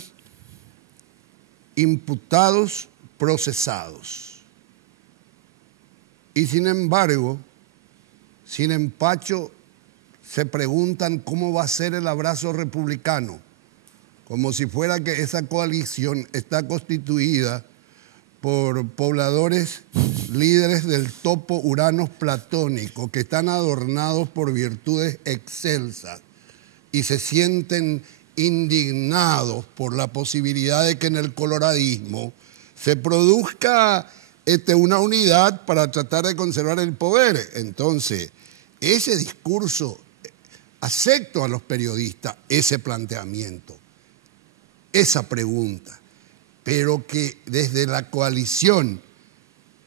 imputados, procesados. Y sin embargo, sin empacho, se preguntan cómo va a ser el abrazo republicano, como si fuera que esa coalición está constituida por pobladores líderes del topo uranos platónico que están adornados por virtudes excelsas y se sienten indignados por la posibilidad de que en el coloradismo se produzca una unidad para tratar de conservar el poder. Entonces, ese discurso, acepto a los periodistas ese planteamiento, esa pregunta, pero que desde la coalición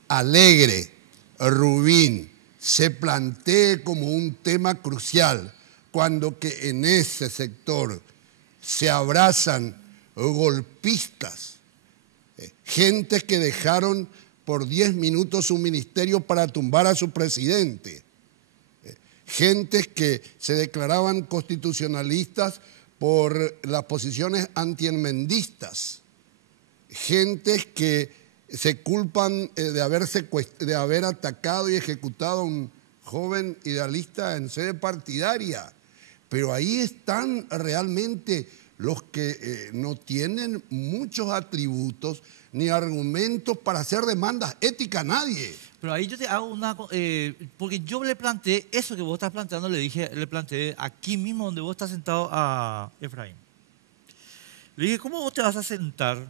Alegre, Rubín, se plantee como un tema crucial, cuando que en ese sector se abrazan golpistas, gentes que dejaron por 10 minutos su ministerio para tumbar a su presidente, gentes que se declaraban constitucionalistas por las posiciones antienmendistas, gentes que se culpan de haber atacado y ejecutado a un joven idealista en sede partidaria. Pero ahí están realmente los que no tienen muchos atributos ni argumentos para hacer demandas éticas a nadie. Pero ahí yo te hago porque yo le planteé eso que vos estás planteando, le planteé aquí mismo donde vos estás sentado a Efraín. Le dije, ¿cómo vos te vas a sentar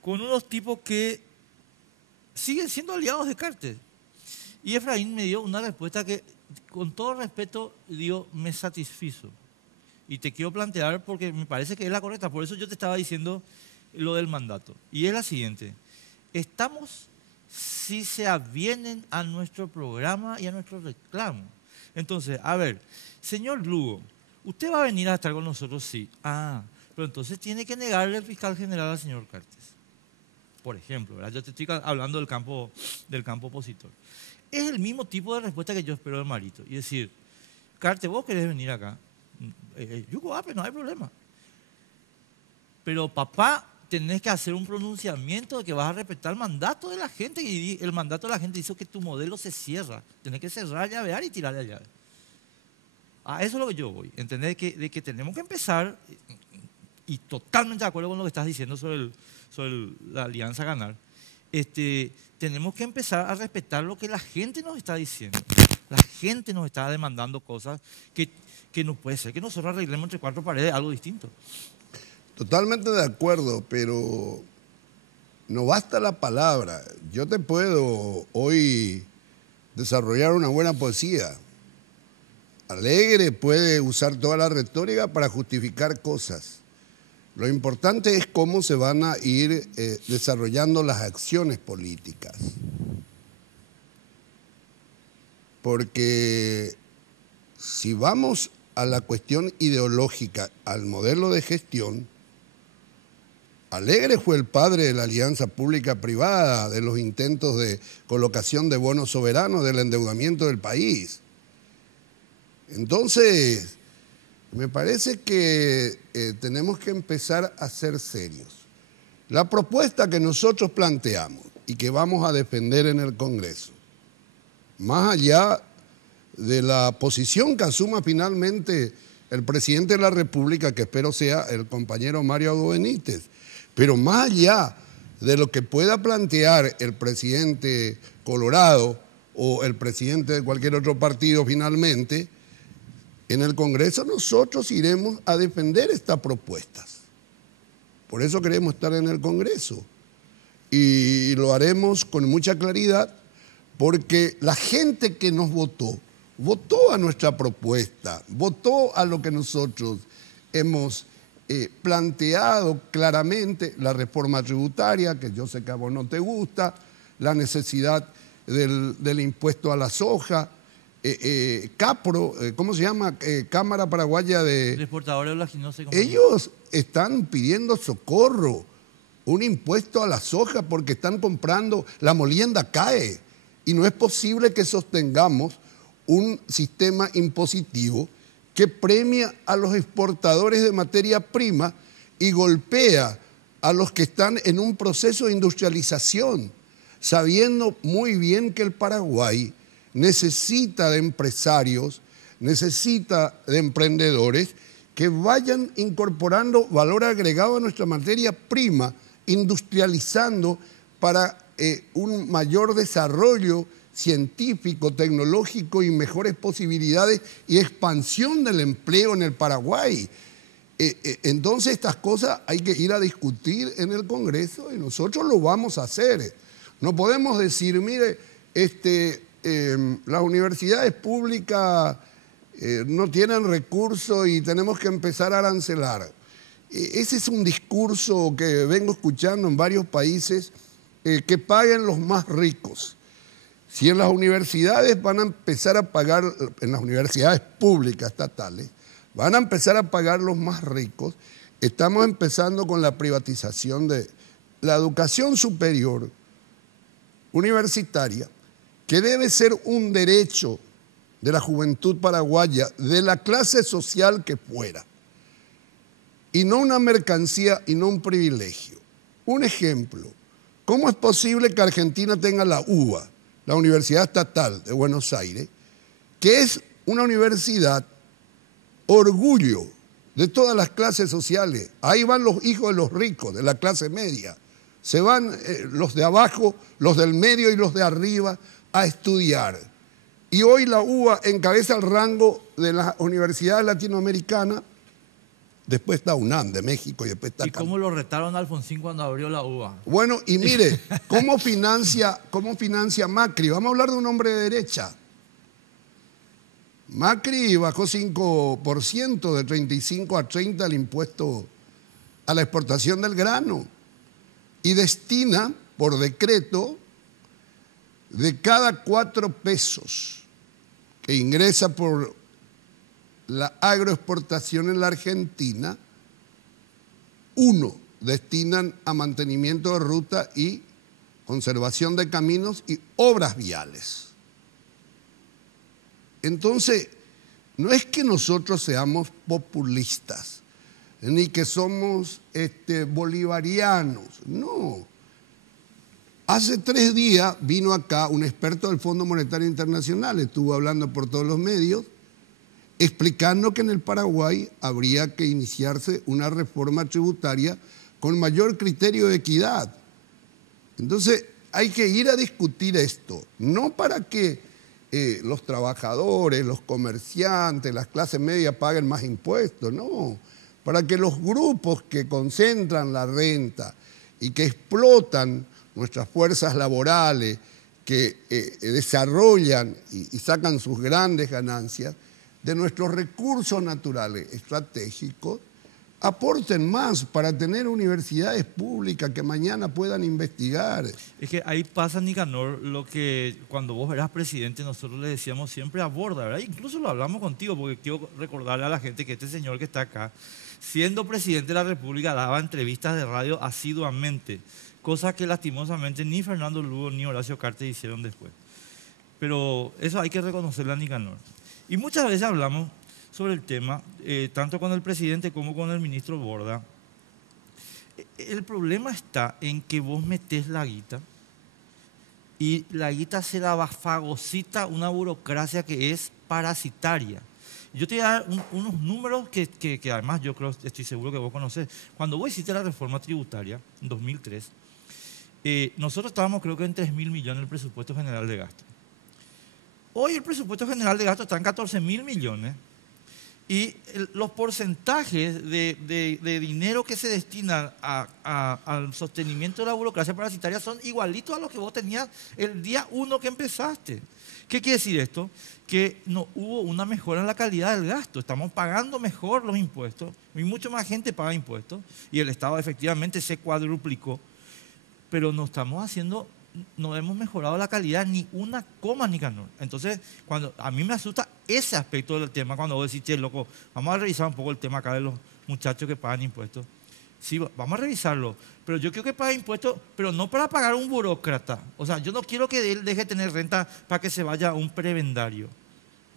con unos tipos que siguen siendo aliados de Cartes? Y Efraín me dio una respuesta que, con todo respeto, me satisfizo. Y te quiero plantear porque me parece que es la correcta. Por eso yo te estaba diciendo lo del mandato. Y es la siguiente. Estamos, si se avienen a nuestro programa y a nuestro reclamo. Entonces, a ver, señor Lugo, ¿usted va a venir a estar con nosotros? Sí. Pero entonces tiene que negarle el fiscal general al señor Cartes. Por ejemplo, ¿verdad? Yo te estoy hablando del campo opositor. Es el mismo tipo de respuesta que yo espero de Marito. Y decir, Cartes, vos querés venir acá. No hay problema. Pero papá, tenés que hacer un pronunciamiento de que vas a respetar el mandato de la gente. Y el mandato de la gente hizo que tu modelo se cierra. Tenés que cerrar, llavear y tirar la llave. Eso es lo que yo voy. Entender de que tenemos que empezar, y totalmente de acuerdo con lo que estás diciendo sobre la Alianza Ganar, tenemos que empezar a respetar lo que la gente nos está diciendo. La gente nos está demandando cosas que no puede ser que nosotros arreglemos entre cuatro paredes algo distinto. Totalmente de acuerdo, pero no basta la palabra. Yo te puedo hoy desarrollar una buena poesía. Alegre puede usar toda la retórica para justificar cosas. Lo importante es cómo se van a ir desarrollando las acciones políticas. Porque si vamos a la cuestión ideológica, al modelo de gestión, Alegre fue el padre de la alianza pública-privada, de los intentos de colocación de bonos soberanos, del endeudamiento del país. Entonces, me parece que tenemos que empezar a ser serios. La propuesta que nosotros planteamos y que vamos a defender en el Congreso, más allá de la posición que asuma finalmente el presidente de la República, que espero sea el compañero Mario Ago Benítez, pero más allá de lo que pueda plantear el presidente Colorado o el presidente de cualquier otro partido finalmente, en el Congreso nosotros iremos a defender estas propuestas. Por eso queremos estar en el Congreso. Y lo haremos con mucha claridad, porque la gente que nos votó a nuestra propuesta, votó a lo que nosotros hemos planteado claramente, la reforma tributaria, que yo sé que a vos no te gusta, la necesidad del impuesto a la soja, CAPRO, ¿cómo se llama? Cámara Paraguaya de... Exportadores oleaginosos. Ellos están pidiendo socorro, un impuesto a la soja porque están comprando, la molienda cae y no es posible que sostengamos un sistema impositivo que premia a los exportadores de materia prima y golpea a los que están en un proceso de industrialización, sabiendo muy bien que el Paraguay necesita de empresarios, necesita de emprendedores que vayan incorporando valor agregado a nuestra materia prima, industrializando para un mayor desarrollo científico, tecnológico y mejores posibilidades y expansión del empleo en el Paraguay. Entonces estas cosas hay que ir a discutir en el Congreso y nosotros lo vamos a hacer. No podemos decir, mire, las universidades públicas no tienen recursos y tenemos que empezar a arancelar. Ese es un discurso que vengo escuchando en varios países, que paguen los más ricos. Si en las universidades van a empezar a pagar, en las universidades públicas estatales, van a empezar a pagar los más ricos, estamos empezando con la privatización de la educación superior universitaria, que debe ser un derecho de la juventud paraguaya, de la clase social que fuera, y no una mercancía y no un privilegio. Un ejemplo, ¿cómo es posible que Argentina tenga la UBA, la Universidad Estatal de Buenos Aires, que es una universidad orgullo de todas las clases sociales. Ahí van los hijos de los ricos, de la clase media. Se van los de abajo, los del medio y los de arriba a estudiar. Y hoy la UBA encabeza el rango de las universidades latinoamericanas. Después está UNAM de México y después está... ¿Y cómo lo retaron a Alfonsín cuando abrió la UBA? Bueno, y mire, ¿cómo financia Macri? Vamos a hablar de un hombre de derecha. Macri bajó 5%, de 35 a 30 el impuesto a la exportación del grano y destina, por decreto, de cada 4 pesos que ingresa por la agroexportación en la Argentina, 1 destinan a mantenimiento de ruta y conservación de caminos y obras viales. Entonces, no es que nosotros seamos populistas, ni que somos bolivarianos, no. Hace 3 días vino acá un experto del Fondo Monetario Internacional, estuvo hablando por todos los medios, explicando que en el Paraguay habría que iniciarse una reforma tributaria con mayor criterio de equidad. Entonces, hay que ir a discutir esto, no para que los trabajadores, los comerciantes, las clases medias paguen más impuestos, no, para que los grupos que concentran la renta y que explotan nuestras fuerzas laborales, que desarrollan y sacan sus grandes ganancias de nuestros recursos naturales estratégicos, aporten más para tener universidades públicas que mañana puedan investigar. Es que ahí pasa, Nicanor, lo que cuando vos eras presidente nosotros le decíamos siempre aborda, ¿verdad? Incluso lo hablamos contigo porque quiero recordarle a la gente que este señor que está acá, siendo presidente de la República, daba entrevistas de radio asiduamente, cosa que lastimosamente ni Fernando Lugo ni Horacio Cartes hicieron después. Pero eso hay que reconocerle a Nicanor. Y muchas veces hablamos sobre el tema, tanto con el presidente como con el ministro Borda. El problema está en que vos metés la guita y la guita se la fagocita una burocracia que es parasitaria. Yo te voy a dar unos números que además yo creo, estoy seguro que vos conocés. Cuando vos hiciste la reforma tributaria en 2003, nosotros estábamos creo que en 3.000 millones el presupuesto general de gasto. Hoy el presupuesto general de gasto está en 14.000 millones y los porcentajes de dinero que se destinan al sostenimiento de la burocracia parasitaria son igualitos a los que vos tenías el día 1 que empezaste. ¿Qué quiere decir esto? Que no hubo una mejora en la calidad del gasto. Estamos pagando mejor los impuestos y mucho más gente paga impuestos y el Estado efectivamente se cuadruplicó, pero no estamos haciendo... No hemos mejorado la calidad ni una coma, Nicanor. Entonces, a mí me asusta ese aspecto del tema, cuando vos decís, che, loco, vamos a revisar un poco el tema acá de los muchachos que pagan impuestos. Sí, vamos a revisarlo, pero yo quiero que pague impuestos, pero no para pagar un burócrata. O sea, yo no quiero que él deje de tener renta para que se vaya a un prebendario.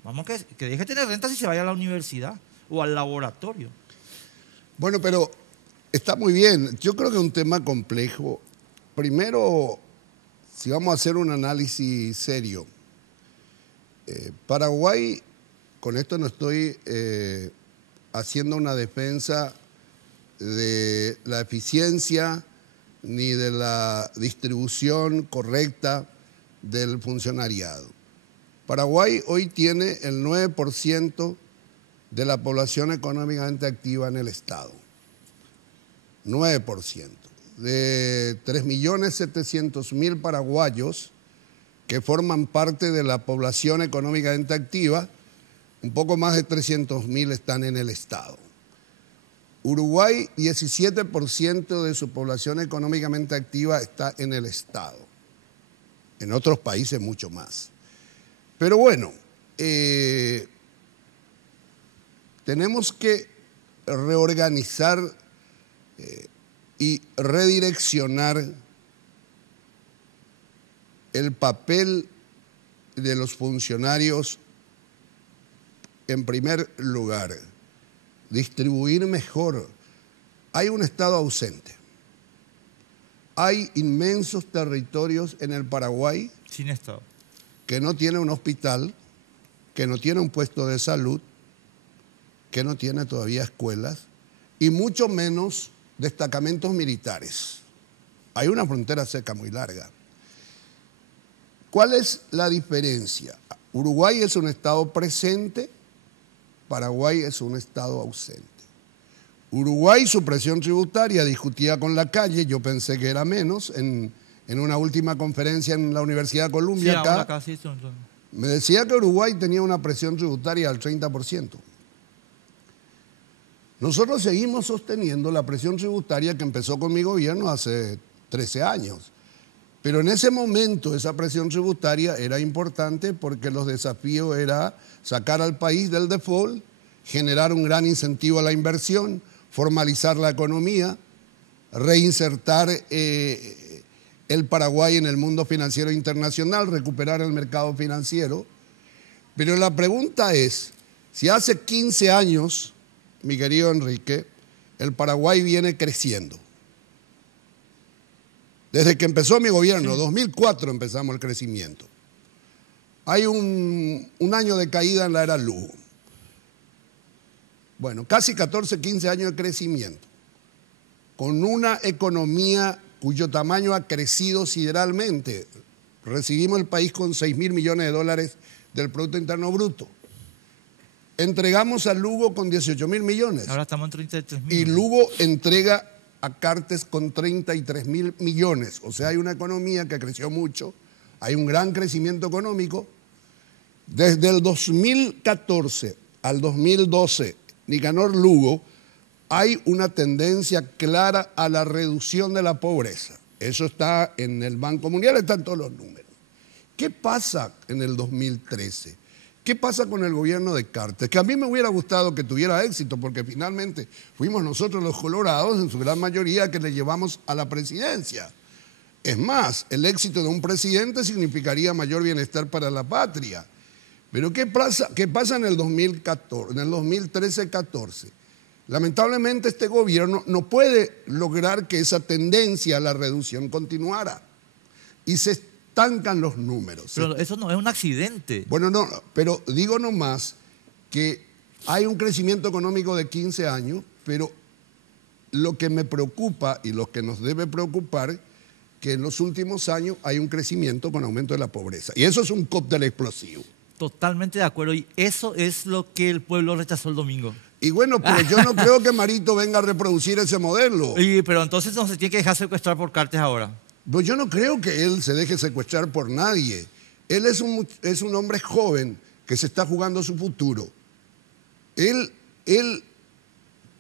Vamos que deje de tener renta si se vaya a la universidad o al laboratorio. Bueno, pero está muy bien. Yo creo que es un tema complejo. Primero, si vamos a hacer un análisis serio, Paraguay, con esto no estoy haciendo una defensa de la eficiencia ni de la distribución correcta del funcionariado. Paraguay hoy tiene el 9% de la población económicamente activa en el Estado. 9%. De 3.700.000 paraguayos que forman parte de la población económicamente activa, un poco más de 300.000 están en el Estado. Uruguay, 17% de su población económicamente activa está en el Estado. En otros países mucho más. Pero bueno, tenemos que reorganizar y redireccionar el papel de los funcionarios en primer lugar, distribuir mejor. Hay un Estado ausente. Hay inmensos territorios en el Paraguay sin Estado, que no tiene un hospital, que no tiene un puesto de salud, que no tiene todavía escuelas y mucho menos destacamentos militares. Hay una frontera seca muy larga. ¿Cuál es la diferencia? Uruguay es un estado presente, Paraguay es un estado ausente. Uruguay, su presión tributaria discutía con la calle, yo pensé que era menos, en una última conferencia en la Universidad de Columbia, Sí, acá, ahora casi me decía que Uruguay tenía una presión tributaria del 30%. Nosotros seguimos sosteniendo la presión tributaria que empezó con mi gobierno hace 13 años. Pero en ese momento esa presión tributaria era importante porque los desafíos era sacar al país del default, generar un gran incentivo a la inversión, formalizar la economía, reinsertar el Paraguay en el mundo financiero internacional, recuperar el mercado financiero. Pero la pregunta es, si hace 15 años, mi querido Enrique, el Paraguay viene creciendo. Desde que empezó mi gobierno, 2004 empezamos el crecimiento. Hay un año de caída en la era Lugo. Bueno, casi 14, 15 años de crecimiento, con una economía cuyo tamaño ha crecido sideralmente. Recibimos el país con 6.000 millones de dólares del Producto Interno Bruto. Entregamos a Lugo con 18.000 millones. Ahora estamos en 33.000. Y Lugo entrega a Cartes con 33.000 millones. O sea, hay una economía que creció mucho, hay un gran crecimiento económico. Desde el 2014 al 2012, Nicanor Lugo, hay una tendencia clara a la reducción de la pobreza. Eso está en el Banco Mundial, están todos los números. ¿Qué pasa en el 2013? ¿Qué pasa con el gobierno de Cartes? Que a mí me hubiera gustado que tuviera éxito, porque finalmente fuimos nosotros los colorados, en su gran mayoría, que le llevamos a la presidencia. Es más, el éxito de un presidente significaría mayor bienestar para la patria. Pero ¿qué pasa en el 2014, en el 2013-14? Lamentablemente este gobierno no puede lograr que esa tendencia a la reducción continuara. Y se estancan los números. Pero eso no es un accidente. Bueno, no, pero digo nomás que hay un crecimiento económico de 15 años, pero lo que me preocupa y lo que nos debe preocupar, que en los últimos años hay un crecimiento con aumento de la pobreza. Y eso es un cóctel explosivo. Totalmente de acuerdo. Y eso es lo que el pueblo rechazó el domingo. Y bueno, pero yo no creo que Marito venga a reproducir ese modelo. Pero entonces no se tiene que dejar secuestrar por Cartes ahora. Pues yo no creo que él se deje secuestrar por nadie. Él es un hombre joven que se está jugando su futuro. Él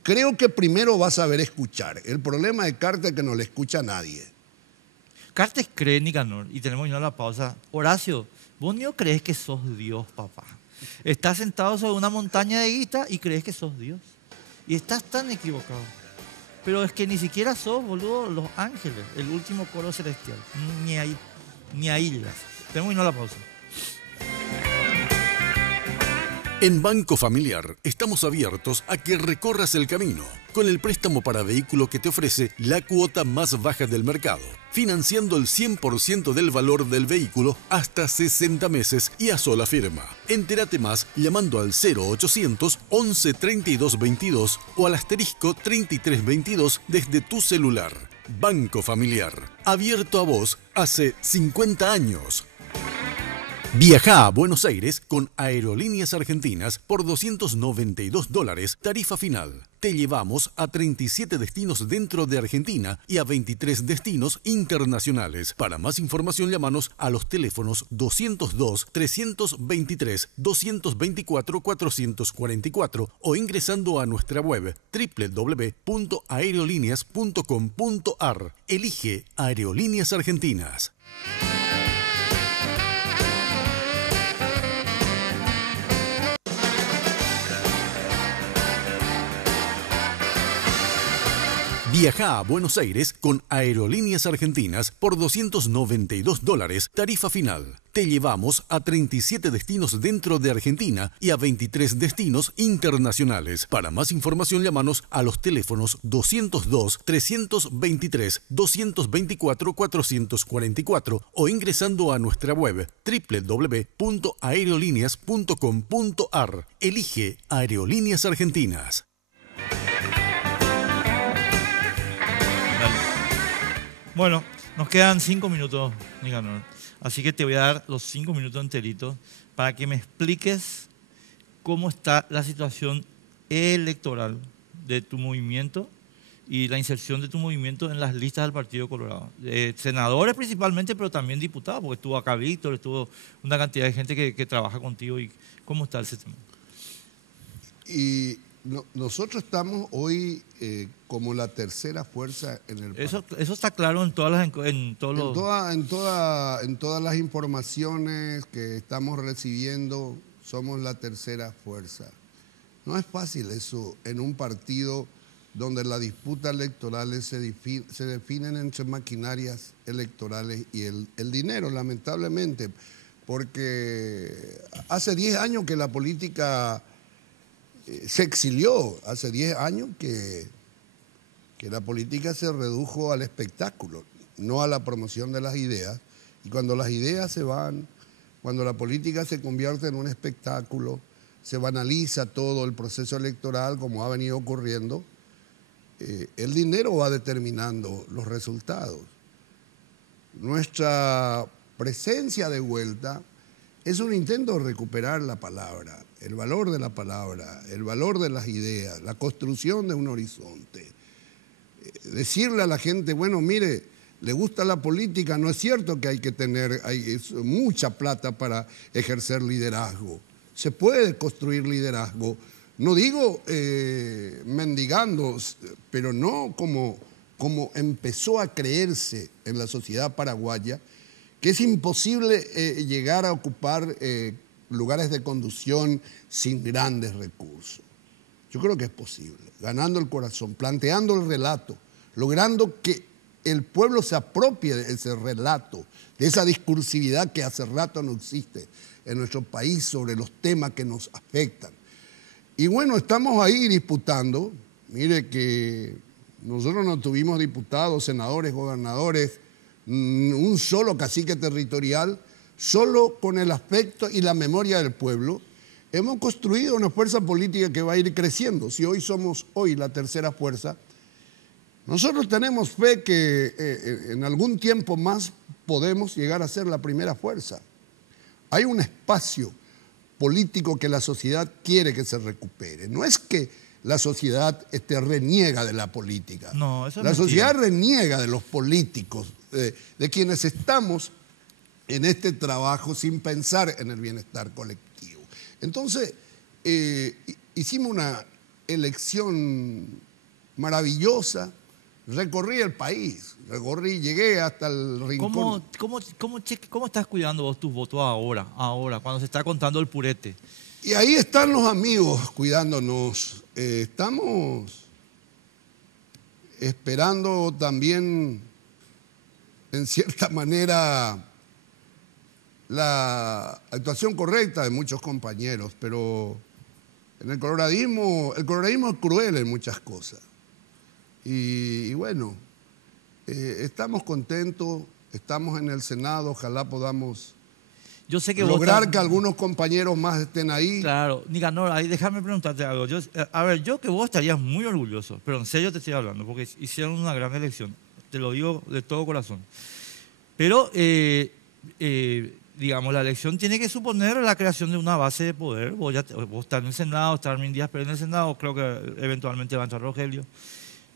creo que primero va a saber escuchar. El problema de Cartes es que no le escucha a nadie. Cartes cree, Nicanor, y tenemos que ir a la pausa. Horacio, vos no crees que sos Dios, papá. Estás sentado sobre una montaña de guita y crees que sos Dios. Y estás tan equivocado. Pero es que ni siquiera sos, boludo, los ángeles, el último coro celestial. Ni ahí llegas. Tenemos que ir a la pausa. En Banco Familiar estamos abiertos a que recorras el camino con el préstamo para vehículo que te ofrece la cuota más baja del mercado, financiando el 100% del valor del vehículo hasta 60 meses y a sola firma. Entérate más llamando al 0800 11 32 22 o al asterisco 33 22 desde tu celular. Banco Familiar, abierto a vos hace 50 años. Viaja a Buenos Aires con Aerolíneas Argentinas por $292, tarifa final. Te llevamos a 37 destinos dentro de Argentina y a 23 destinos internacionales. Para más información, llámanos a los teléfonos 202 323 224 444 o ingresando a nuestra web www.aerolíneas.com.ar. Elige Aerolíneas Argentinas. Viaja a Buenos Aires con Aerolíneas Argentinas por $292, tarifa final. Te llevamos a 37 destinos dentro de Argentina y a 23 destinos internacionales. Para más información, llámanos a los teléfonos 202-323-224-444 o ingresando a nuestra web www.aerolíneas.com.ar. Elige Aerolíneas Argentinas. Bueno, nos quedan 5 minutos, Nicanor. Así que te voy a dar los 5 minutos enteritos para que me expliques cómo está la situación electoral de tu movimiento y la inserción de tu movimiento en las listas del Partido Colorado. Senadores principalmente, pero también diputados, porque estuvo acá Víctor, estuvo una cantidad de gente que trabaja contigo. ¿Y cómo está el sistema? Y nosotros estamos hoy como la tercera fuerza en el país. Eso está claro en todas las en todas las informaciones que estamos recibiendo, somos la tercera fuerza. No es fácil eso en un partido donde las disputas electorales se definen entre maquinarias electorales y el dinero, lamentablemente, porque hace 10 años que la política se exilió, hace 10 años que la política se redujo al espectáculo, no a la promoción de las ideas. Y cuando las ideas se van, cuando la política se convierte en un espectáculo, se banaliza todo el proceso electoral como ha venido ocurriendo, el dinero va determinando los resultados. Nuestra presencia de vuelta es un intento de recuperar la palabra, el valor de la palabra, el valor de las ideas, la construcción de un horizonte. Decirle a la gente, bueno, mire, le gusta la política, no es cierto que hay que tener mucha plata para ejercer liderazgo. Se puede construir liderazgo, no digo mendigando, pero no como empezó a creerse en la sociedad paraguaya, que es imposible llegar a ocupar lugares de conducción sin grandes recursos. Yo creo que es posible, ganando el corazón, planteando el relato, logrando que el pueblo se apropie de ese relato, de esa discursividad que hace rato no existe en nuestro país sobre los temas que nos afectan. Y bueno, estamos ahí disputando. Mire que nosotros no tuvimos diputados, senadores, gobernadores, un solo cacique territorial, solo con el afecto y la memoria del pueblo, hemos construido una fuerza política que va a ir creciendo. Si hoy somos la tercera fuerza, nosotros tenemos fe que en algún tiempo más podemos llegar a ser la primera fuerza. Hay un espacio político que la sociedad quiere que se recupere. No es que la sociedad reniega de la política. No, eso es la sociedad mentira. reniega de los políticos, de quienes estamos en este trabajo sin pensar en el bienestar colectivo. Entonces, hicimos una elección maravillosa, recorrí el país, llegué hasta el rincón. ¿Cómo estás cuidando vos tus votos ahora, cuando se está contando el purete? Y ahí están los amigos cuidándonos. Estamos esperando también, en cierta manera, la actuación correcta de muchos compañeros, pero en el coloradismo es cruel en muchas cosas. Y bueno, estamos contentos, estamos en el Senado, ojalá podamos lograr que algunos compañeros más estén ahí. Claro, Nicanor, ahí déjame preguntarte algo. Yo que vos estarías muy orgulloso, pero en serio te estoy hablando, porque hicieron una gran elección, te lo digo de todo corazón. Pero, digamos, la elección tiene que suponer la creación de una base de poder. Vos estás en el Senado, está Armin Díaz, pero en el Senado creo que eventualmente va a entrar Rogelio.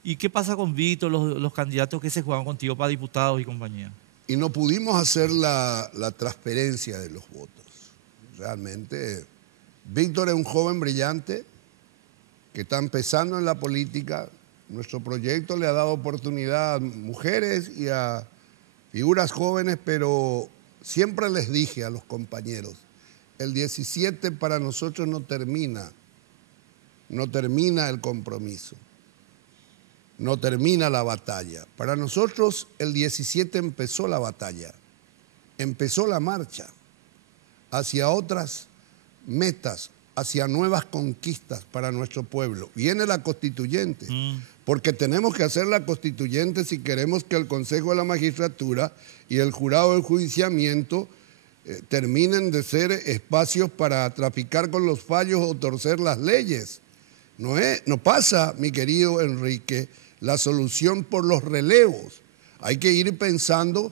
¿Y qué pasa con Víctor, los candidatos que se juegan contigo para diputados y compañía? Y no pudimos hacer la transferencia de los votos. Realmente, Víctor es un joven brillante que está empezando en la política. Nuestro proyecto le ha dado oportunidad a mujeres y a figuras jóvenes, pero siempre les dije a los compañeros, el 17 para nosotros no termina el compromiso. no termina la batalla. Para nosotros el 17 empezó la batalla, empezó la marcha hacia otras metas, hacia nuevas conquistas para nuestro pueblo. Viene la constituyente, porque tenemos que hacer la constituyente si queremos que el Consejo de la Magistratura y el Jurado de Enjuiciamiento terminen de ser espacios para traficar con los fallos o torcer las leyes. No pasa, mi querido Enrique, la solución por los relevos. Hay que ir pensando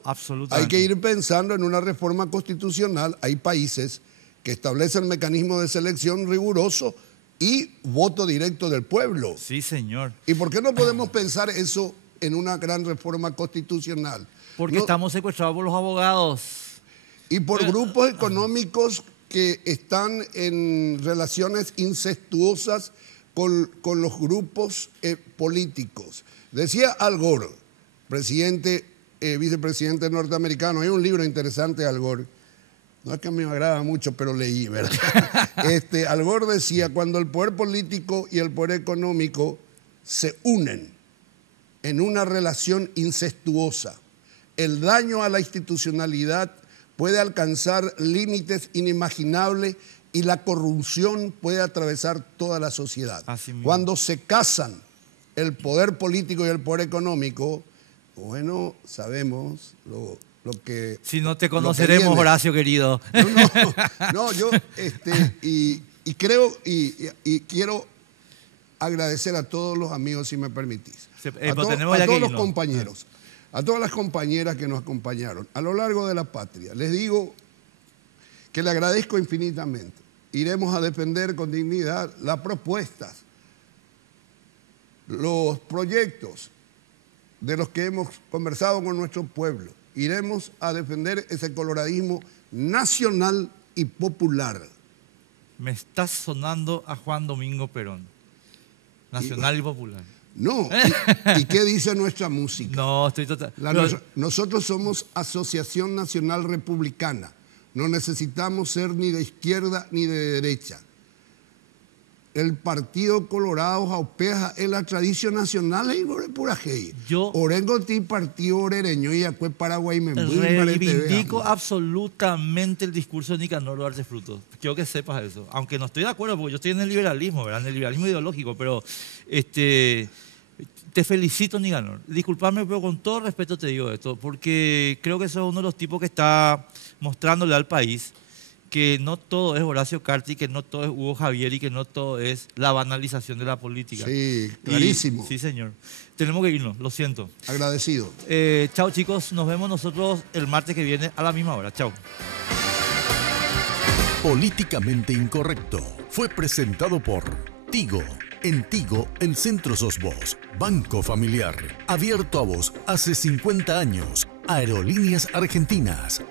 en una reforma constitucional. Hay países que establecen mecanismos de selección riguroso y voto directo del pueblo. Sí, señor. ¿Y por qué no podemos pensar eso en una gran reforma constitucional? Porque estamos secuestrados por los abogados. Y por grupos económicos que están en relaciones incestuosas con los grupos políticos. Decía Al Gore, vicepresidente norteamericano, hay un libro interesante de Al Gore, no es que a mí me agrada mucho, pero leí, ¿verdad? Al Gore decía, cuando el poder político y el poder económico se unen en una relación incestuosa, el daño a la institucionalidad puede alcanzar límites inimaginables y la corrupción puede atravesar toda la sociedad. Cuando se casan el poder político y el poder económico, bueno, sabemos lo que... Si no te conoceremos, Horacio querido. Yo creo y quiero agradecer a todos los amigos, si me permitís. A todos los compañeros, a todas las compañeras que nos acompañaron a lo largo de la patria. Les digo que le agradezco infinitamente. Iremos a defender con dignidad las propuestas, los proyectos de los que hemos conversado con nuestro pueblo. Iremos a defender ese coloradismo nacional y popular. Me estás sonando a Juan Domingo Perón, nacional y popular. No, ¿y qué dice nuestra música? No, estoy total... Nosotros somos Asociación Nacional Republicana. No necesitamos ser ni de izquierda ni de derecha. El Partido Colorado Jaupeja es la tradición nacional y pura gay. Orengo ti partido orereño y acué Paraguay me reivindico absolutamente el discurso de Nicanor Duarte Frutos. Quiero que sepas eso. Aunque no estoy de acuerdo, porque yo estoy en el liberalismo, ¿verdad? En el liberalismo ideológico, pero te felicito, Nicanor. Disculpame, pero con todo respeto te digo esto, porque creo que sos uno de los tipos que está mostrándole al país que no todo es Horacio Carti, que no todo es Hugo Javier y que no todo es la banalización de la política. Sí, clarísimo. Sí, señor. Tenemos que irnos, lo siento. Agradecido. Chao, chicos. Nos vemos nosotros el martes que viene a la misma hora. Chao. Políticamente Incorrecto fue presentado por Tigo. En Tigo, en Centro Sos Vos, Banco Familiar, abierto a vos hace 50 años. Aerolíneas Argentinas,